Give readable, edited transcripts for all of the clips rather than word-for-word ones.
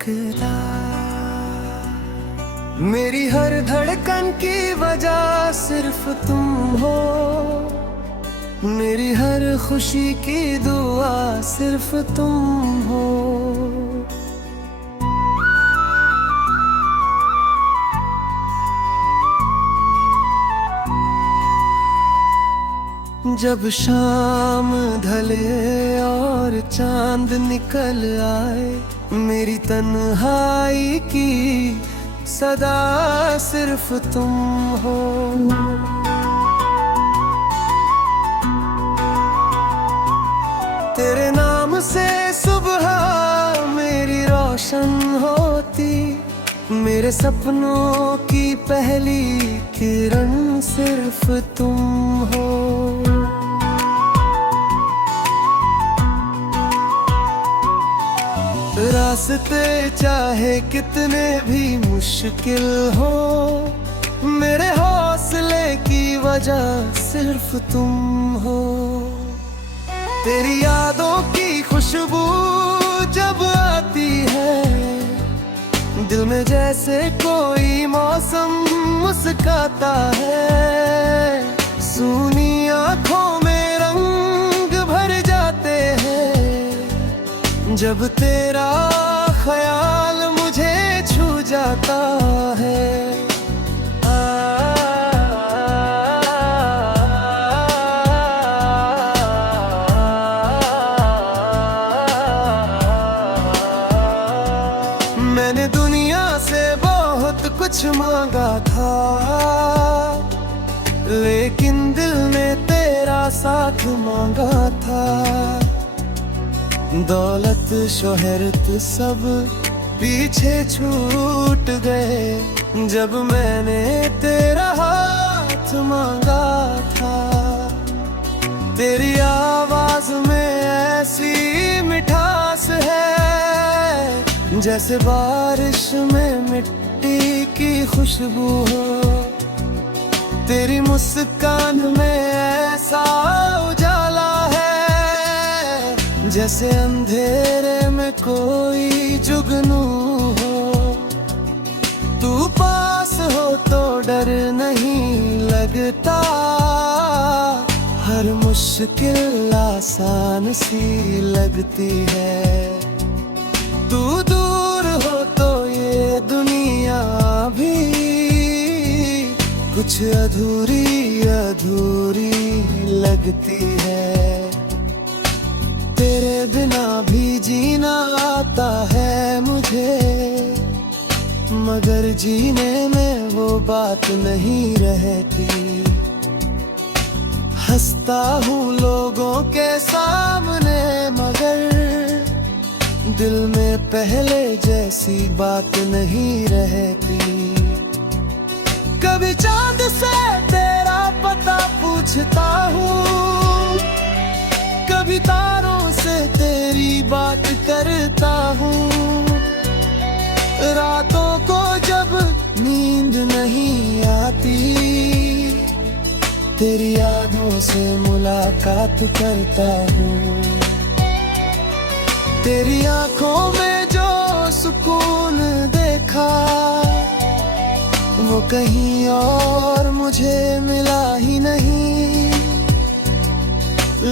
रुकता। मेरी हर धड़कन की वजह सिर्फ तुम हो, मेरी हर खुशी की दुआ सिर्फ तुम हो। जब शाम ढले और चांद निकल आए, मेरी तन्हाई की सदा सिर्फ तुम हो। तेरे नाम से सुबह मेरी रोशन होती, मेरे सपनों की पहली किरण सिर्फ तुम हो। रास्ते चाहे कितने भी मुश्किल हो, मेरे हौसले की वजह सिर्फ तुम हो। तेरी यादों की खुशबू जब आती है, दिल में जैसे कोई मौसम मुस्काता है। सूनी आँखों में रंग भर जाते हैं, जब तेरा ख्याल मुझे छू जाता है। मैंने दुनिया से बहुत कुछ मांगा था, लेकिन दिल ने तेरा साथ मांगा था। दौलत शोहरत सब पीछे छूट गए, जब मैंने तेरा हाथ मांगा था। तेरी आवाज में ऐसी मिठास है, जैसे बारिश में मिट्टी की खुशबू हो। तेरी मुस्कान में ऐसा उजाला है, जैसे अंधेरे में कोई जुगनू हो। तू पास हो तो डर नहीं लगता, हर मुश्किल आसान सी लगती है। तू दूर हो तो ये दुनिया भी कुछ अधूरी अधूरी लगती है। तेरे बिना भी जीना आता है मुझे, मगर जीने में वो बात नहीं रहती। हंसता हूँ लोगों के सामने, मगर दिल में पहले जैसी बात नहीं रहती। कभी चांद से तेरा पता पूछता हूँ, कभी तारों से तेरी बात करता हूँ। रातों को जब नींद नहीं आती, तेरी यादों से मुलाकात करता हूँ। तेरी आंखों में जो सुकून देखा, वो कहीं और मुझे मिला ही नहीं।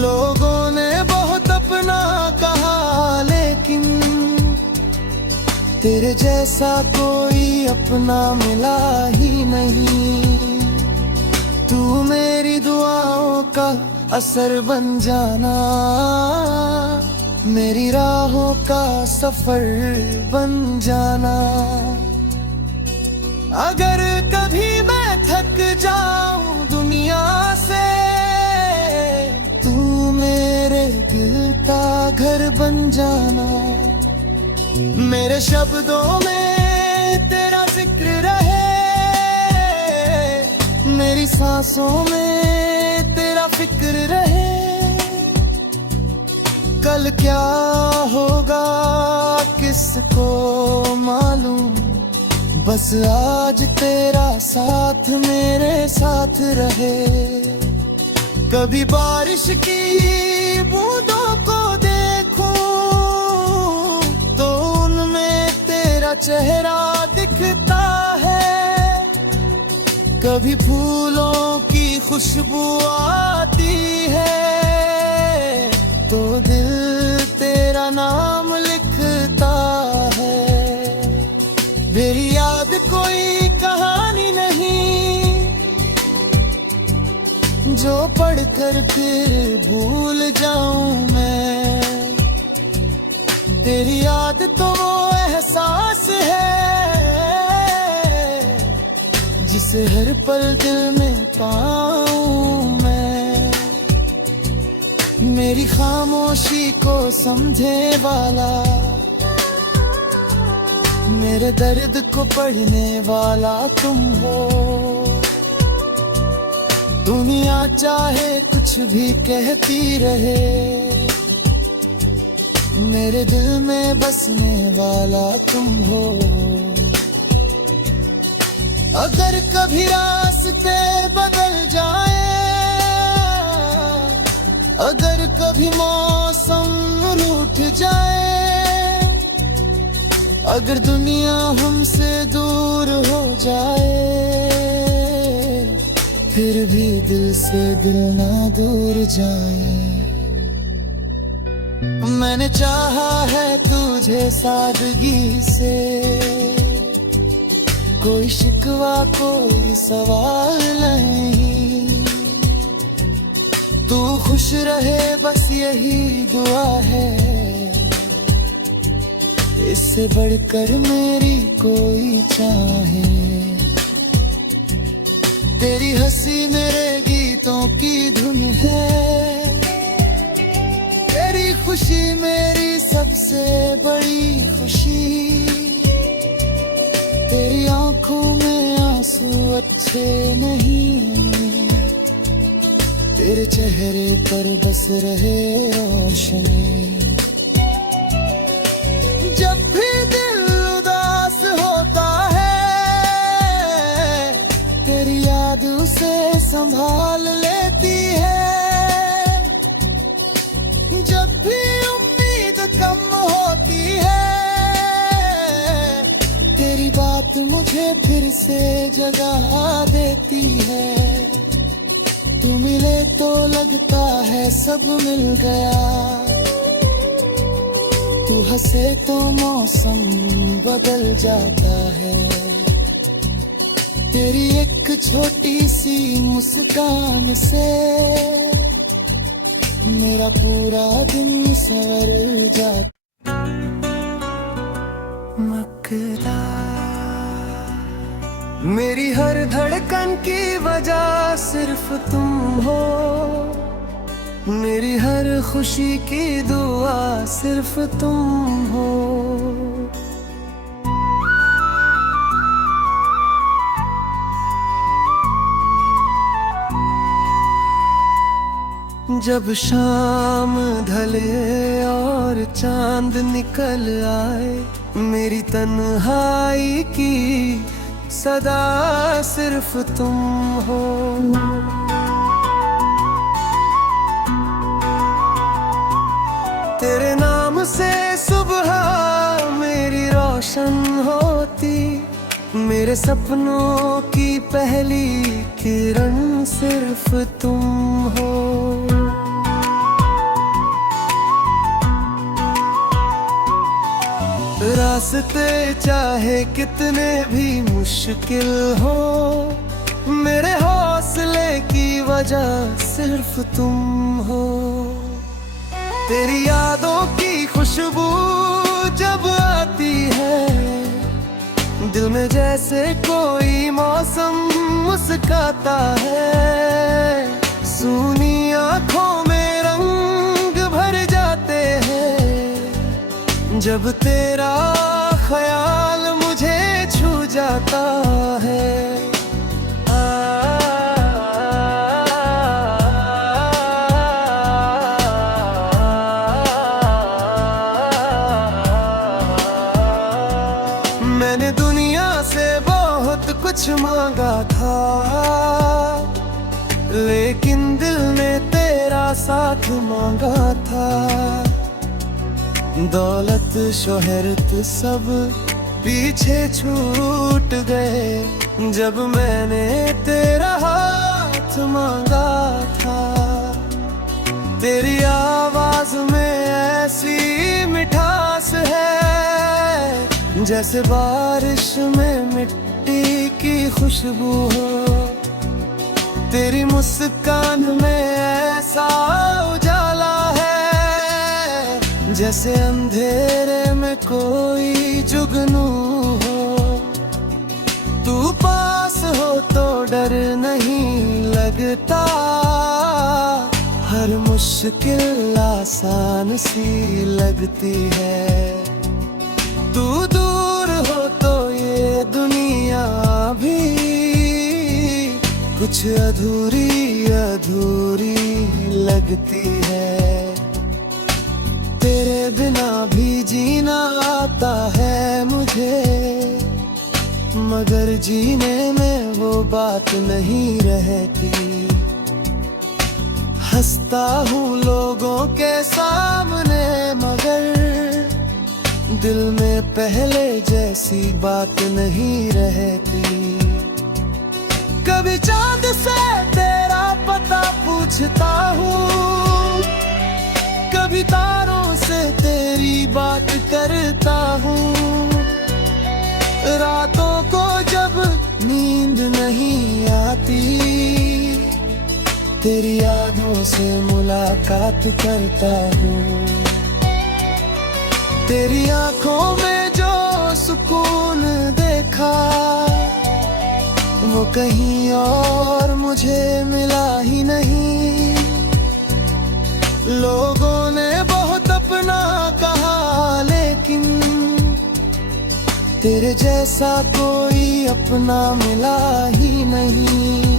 लोगों ने बहुत अपना कहा, लेकिन तेरे जैसा कोई अपना मिला ही नहीं। तू मेरी दुआओं का असर बन जाना, मेरी राहों का सफर बन जाना। अगर कभी मैं थक जाऊं दुनिया से, तू मेरे दिल का घर बन जाना। मेरे शब्दों में तेरा जिक्र रहे, मेरी सांसों में तेरा फिक्र रहे। कल क्या होगा किसको मालूम, बस आज तेरा साथ मेरे साथ रहे। कभी बारिश की बूंदों को देखूं तो उनमें चेहरा दिखता है, कभी फूलों की खुशबू आती है तो दिल तेरा नाम लिखता है। मेरी याद कोई कहानी नहीं जो पढ़कर फिर भूल जाऊं मैं। तेरी याद तो वो एहसास है जिसे हर पल दिल में पाऊं मैं। मेरी खामोशी को समझे वाला, मेरे दर्द को पढ़ने वाला तुम हो। दुनिया चाहे कुछ भी कहती रहे, मेरे दिल में बसने वाला तुम हो। अगर कभी रास्ते बदल जाए, अगर कभी मौसम रूठ जाए, अगर दुनिया हमसे दूर हो जाए, फिर भी दिल से दिल ना दूर जाए। मैंने चाहा है तुझे सादगी से, कोई शिकवा कोई सवाल नहीं। तू खुश रहे बस यही दुआ है, इससे बढ़कर मेरी कोई चाहे। तेरी हंसी मेरे गीतों की धुन है, तेरी खुशी मेरी सबसे बड़ी खुशी। तेरी आंखों में आंसू अच्छे नहीं, तेरे चेहरे पर बस रहे रोशनी। जब भी दिल उदास होता है, तेरी याद उसे संभाल लेती है। जब भी उम्मीद कम होती है, तेरी बात मुझे फिर से जगा देती है। तू मिले तो लगता है सब मिल गया, तू हंसे तो मौसम बदल जाता है। तेरी एक छोटी सी मुस्कान से मेरा पूरा दिन संवर जाता। मेरी हर धड़कन की वजह सिर्फ तुम हो, मेरी हर खुशी की दुआ सिर्फ तुम हो। जब शाम ढले और चांद निकल आए, मेरी तन्हाई की सदा सिर्फ तुम हो। तेरे नाम से सुबह मेरी रोशन होती, मेरे सपनों की पहली किरण सिर्फ तुम हो। रास्ते चाहे कितने भी मुश्किल हो, मेरे हौसले की वजह सिर्फ तुम हो। तेरी यादों की खुशबू जब आती है, दिल में जैसे कोई मौसम मुस्काता है। सूनी आँखों में रंग भर जाते हैं, जब तेरा ख्याल मुझे छू जाता है। मैंने दुनिया से बहुत कुछ मांगा था, लेकिन दिल ने तेरा साथ मांगा था। दौलत शोहरत सब पीछे छूट गए जब मैंने तेरा हाथ मांगा था। तेरी आवाज में ऐसी मिठास है जैसे बारिश में मिट्टी की खुशबू हो। तेरी मुस्कान में ऐसा उजाला है जैसे अंधेरे में कोई जुगनू हो। तू पास हो तो डर नहीं लगता, हर मुश्किल आसान सी लगती है। तू दूर हो तो ये दुनिया भी कुछ अधूरी अधूरी लगती है। तेरे बिना भी जीना आता है मुझे, मगर जीने में वो बात नहीं रहती। हंसता हूँ लोगों के सामने मगर दिल में पहले जैसी बात नहीं रहती। कभी चांद से तेरा पता पूछता हूँ, कभी तारों से तेरी बात करता हूँ। रातों को जब नींद नहीं आती, तेरी यादों से मुलाकात करता हूँ। तेरी आंखों में जो सुकून देखा वो कहीं और मुझे मिला ही नहीं। लोगों ने बहुत अपना कहा लेकिन तेरे जैसा कोई अपना मिला ही नहीं।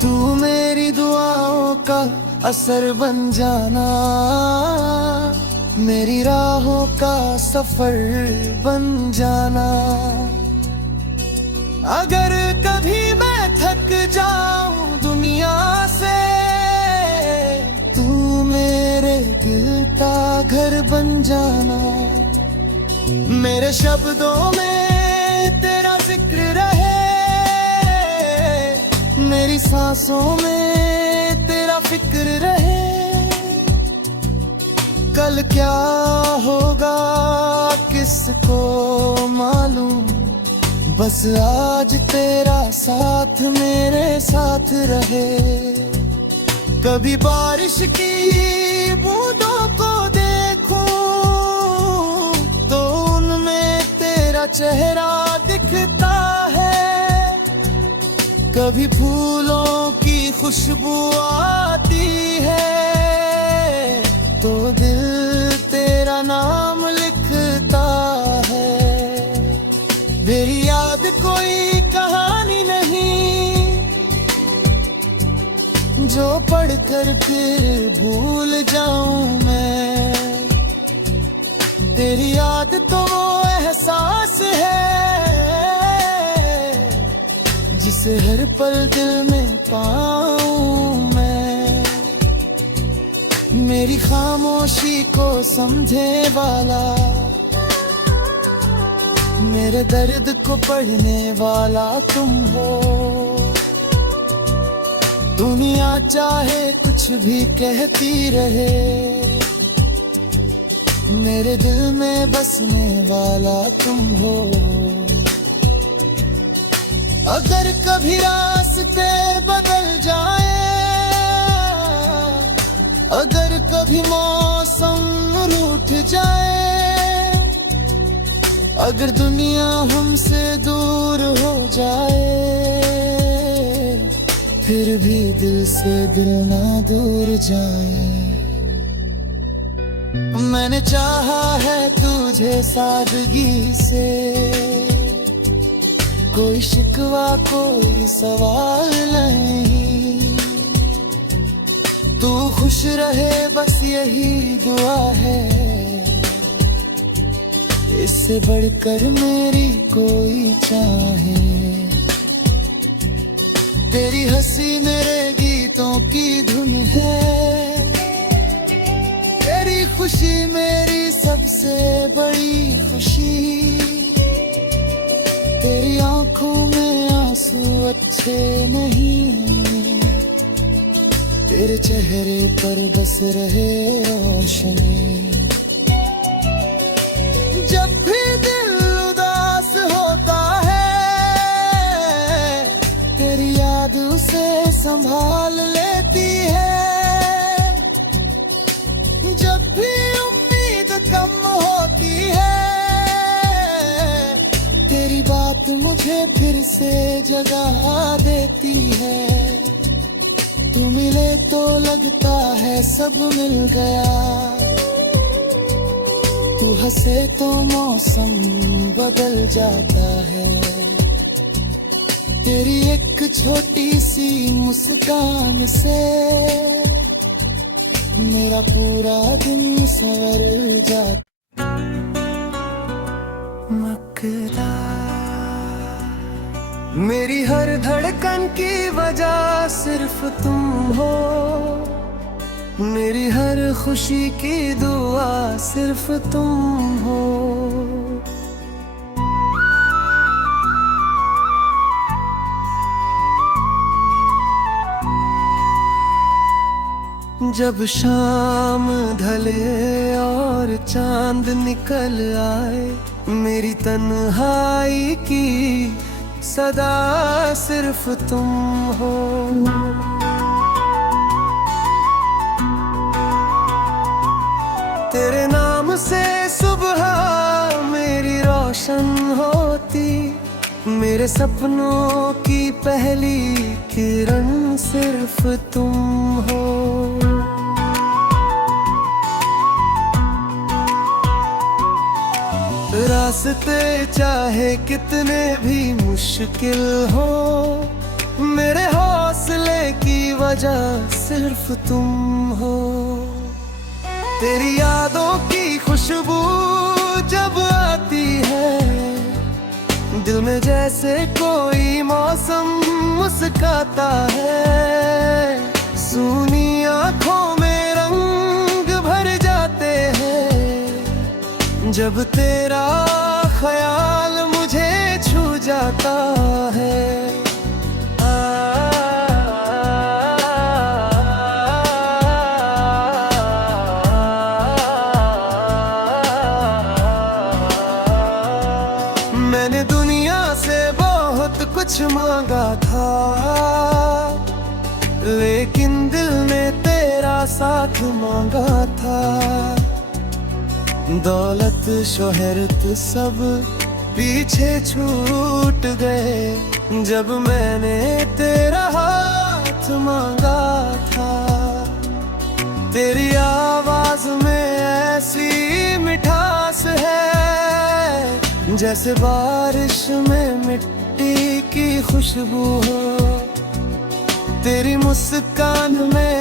तू मेरी दुआओं का असर बन जाना, मेरी राहों का सफर बन जाना। अगर कभी मैं थक जाऊं दुनिया से, तू मेरे दिल का घर बन जाना। मेरे शब्दों में तेरा जिक्र रहे, मेरी सांसों में तेरा फिक्र रहे। कल क्या होगा किसको मालूम, बस आज तेरा साथ मेरे साथ रहे। कभी बारिश की बूंदों को देखूं तो उनमें तेरा चेहरा दिखता है। कभी फूलों की खुशबू आती है तो दिल तेरा नाम लिखता है। मेरी याद कोई कहानी नहीं जो पढ़कर फिर भूल जाऊं मैं। तेरी याद तो वो एहसास है जिसे हर पल दिल में पाऊं मैं। मेरी खामोशी को समझे वाला, मेरे दर्द को पढ़ने वाला तुम हो। दुनिया चाहे कुछ भी कहती रहे, मेरे दिल में बसने वाला तुम हो। अगर कभी रास्ते बदल जाए, अगर कभी मौसम रूठ जाए, अगर दुनिया हमसे दूर हो जाए, फिर भी दिल से दिल ना दूर जाए। मैंने चाहा है तुझे सादगी से, कोई शिकवा कोई सवाल नहीं। तू खुश रहे बस यही दुआ है, इससे बढ़कर मेरी कोई चाहे। तेरी हंसी मेरे गीतों की धुन है, तेरी खुशी मेरी सबसे बड़ी खुशी। अच्छे नहीं, तेरे चेहरे पर बस रहे रोशनी। जब भी दिल उदास होता है, तेरी याद उसे संभाल लेती है। जब भी उम्मीद कम होती है, तेरी बात मुझे फिर से जगा देती है। तू मिले तो लगता है सब मिल गया, तू हंसे तो मौसम बदल जाता है। तेरी एक छोटी सी मुस्कान से मेरा पूरा दिन संवर जाता। मकदा मेरी हर धड़कन की वजह सिर्फ तुम हो, मेरी हर खुशी की दुआ सिर्फ तुम हो। जब शाम ढले और चांद निकल आए, मेरी तन्हाई की सदा सिर्फ तुम हो। तेरे नाम से सुबह मेरी रोशन होती, मेरे सपनों की पहली किरण सिर्फ तुम हो। रास्ते चाहे कितने भी मुश्किल हो, मेरे हौसले की वजह सिर्फ तुम हो। तेरी यादों की खुशबू जब आती है, दिल में जैसे कोई मौसम मुस्काता है। सूनी आँखों में रंग भर जाते हैं, जब तेरा ख्याल मुझे छू जाता है। मैंने दुनिया से बहुत कुछ मांगा था, लेकिन दिल ने तेरा साथ मांगा था। दौलत शोहरत सब पीछे छूट गए, जब मैंने तेरा हाथ मांगा था। तेरी आवाज में ऐसी मिठास है, जैसे बारिश में मिट्टी की खुशबू हो। तेरी मुस्कान में